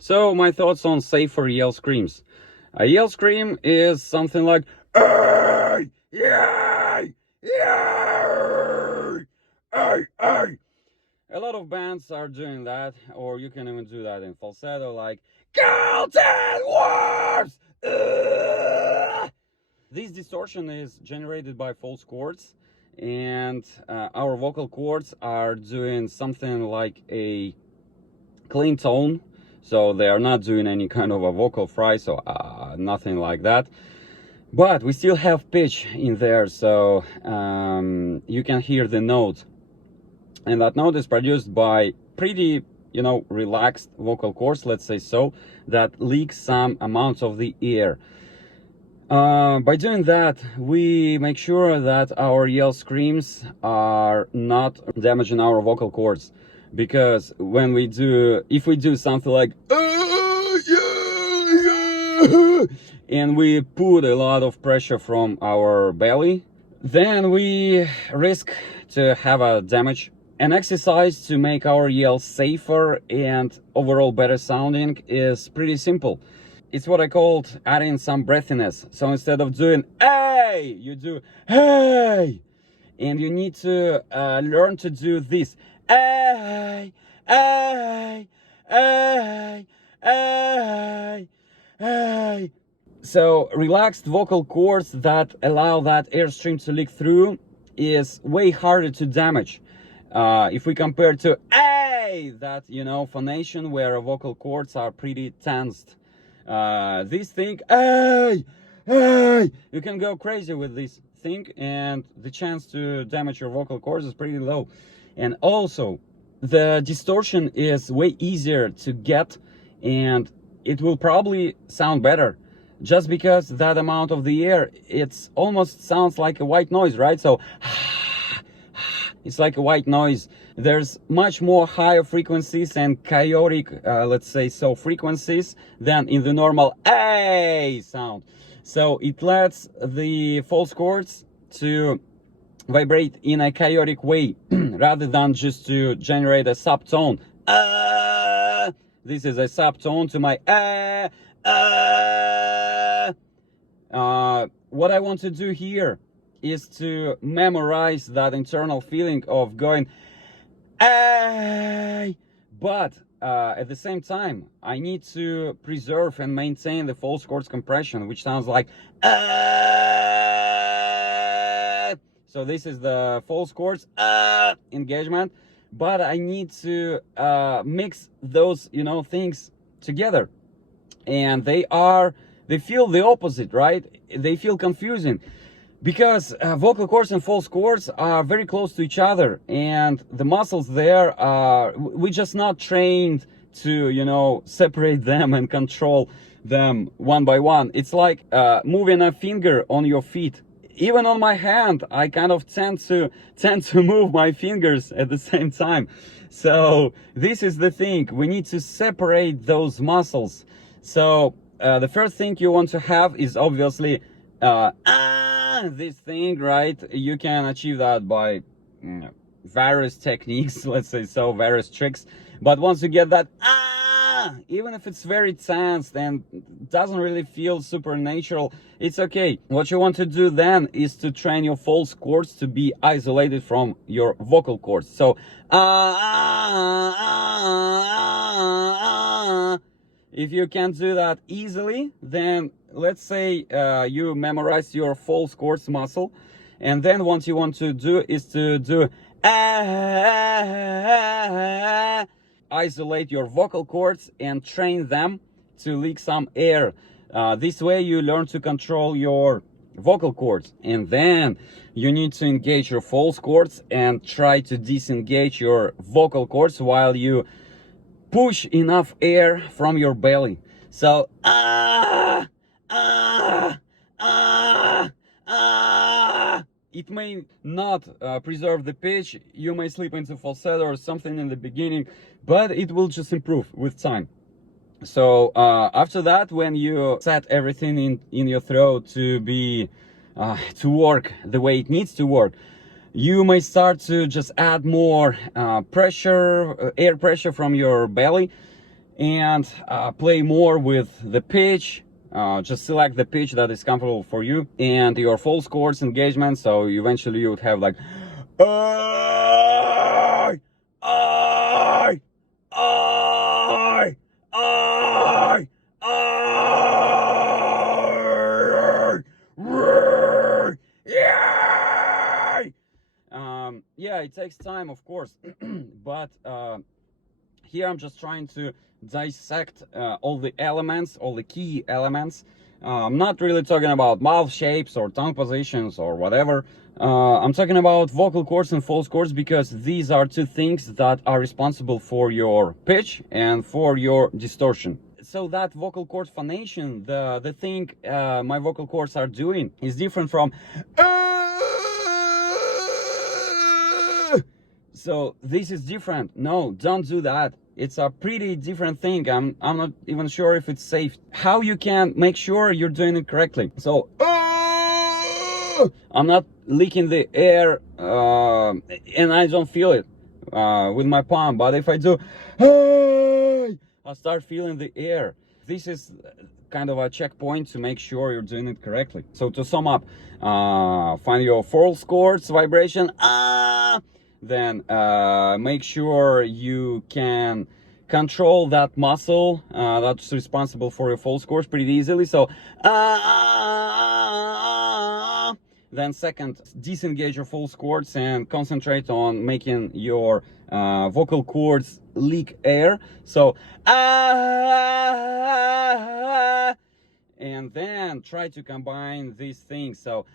So my thoughts on safer yell screams. A yell scream is something like "Ay! Yay! Yay! Ay! Ay!" A lot of bands are doing that, or you can even do that in falsetto, like "Golden Wars!" This distortion is generated by false chords, and our vocal cords are doing something like a clean tone, so they are not doing any kind of a vocal fry, so nothing like that, but we still have pitch in there, so you can hear the note, and that note is produced by pretty relaxed vocal cords, let's say, so that leaks some amount of the air. By doing that, we make sure that our yell screams are not damaging our vocal cords, because if we do something like yeah, and we put a lot of pressure from our belly, then we risk to have a damage. An exercise to make our yell safer and overall better sounding is pretty simple. It's what I called adding some breathiness. So instead of doing hey, you do hey, and you need to learn to do this hey, hey, hey, hey, hey. So relaxed vocal cords that allow that airstream to leak through is way harder to damage. If we compare to hey, that phonation where vocal cords are pretty tensed. This thing, hey, hey, you can go crazy with this thing, and the chance to damage your vocal cords is pretty low. And also, the distortion is way easier to get, and it will probably sound better, just because that amount of the air, it's almost sounds like a white noise, right? So it's like a white noise. There's much more higher frequencies and chaotic, let's say so, frequencies than in the normal A sound. So it lets the false chords to vibrate in a chaotic way rather than just to generate a subtone. This is a subtone to my what I want to do here is to memorize that internal feeling of going ay, but at the same time I need to preserve and maintain the false chords compression, which sounds like so this is the false chords engagement, but I need to mix those things together, and they feel the opposite, right? They feel confusing, because vocal cords and false chords are very close to each other, and the muscles there are, we're just not trained to separate them and control them one by one. It's like moving a finger on your feet. Even on my hand, I kind of tend to move my fingers at the same time. So this is the thing, we need to separate those muscles. So the first thing you want to have is obviously this thing, right? You can achieve that by various techniques, let's say so, various tricks. But once you get that even if it's very tensed and doesn't really feel supernatural, it's okay. What you want to do then is to train your false chords to be isolated from your vocal cords. So if you can't do that easily, then let's say you memorize your false chords muscle, and then what you want to do is to do isolate your vocal cords and train them to leak some air. This way you learn to control your vocal cords, and then you need to engage your false cords and try to disengage your vocal cords while you push enough air from your belly. So it may not preserve the pitch, you may slip into falsetto or something in the beginning, but it will just improve with time. So after that, when you set everything in your throat to be to work the way it needs to work, you may start to just add more pressure, air pressure from your belly, and play more with the pitch. Just select the pitch that is comfortable for you and your false chords engagement, so eventually you would have like I, I, I, I, yeah. Yeah, it takes time, of course, but here I'm just trying to dissect all the elements, all the key elements. I'm not really talking about mouth shapes or tongue positions or whatever. I'm talking about vocal cords and false cords, because these are two things that are responsible for your pitch and for your distortion. So that vocal cord phonation, the thing my vocal cords are doing is different from so this is different. No, don't do that. It's a pretty different thing. I'm not even sure if it's safe. How you can make sure you're doing it correctly? So I'm not leaking the air and I don't feel it with my palm, but if I do I start feeling the air. This is kind of a checkpoint to make sure you're doing it correctly. So to sum up, find your false chords vibration, then make sure you can control that muscle that's responsible for your false chords pretty easily. So then second, disengage your false chords and concentrate on making your vocal cords leak air. So and then try to combine these things. So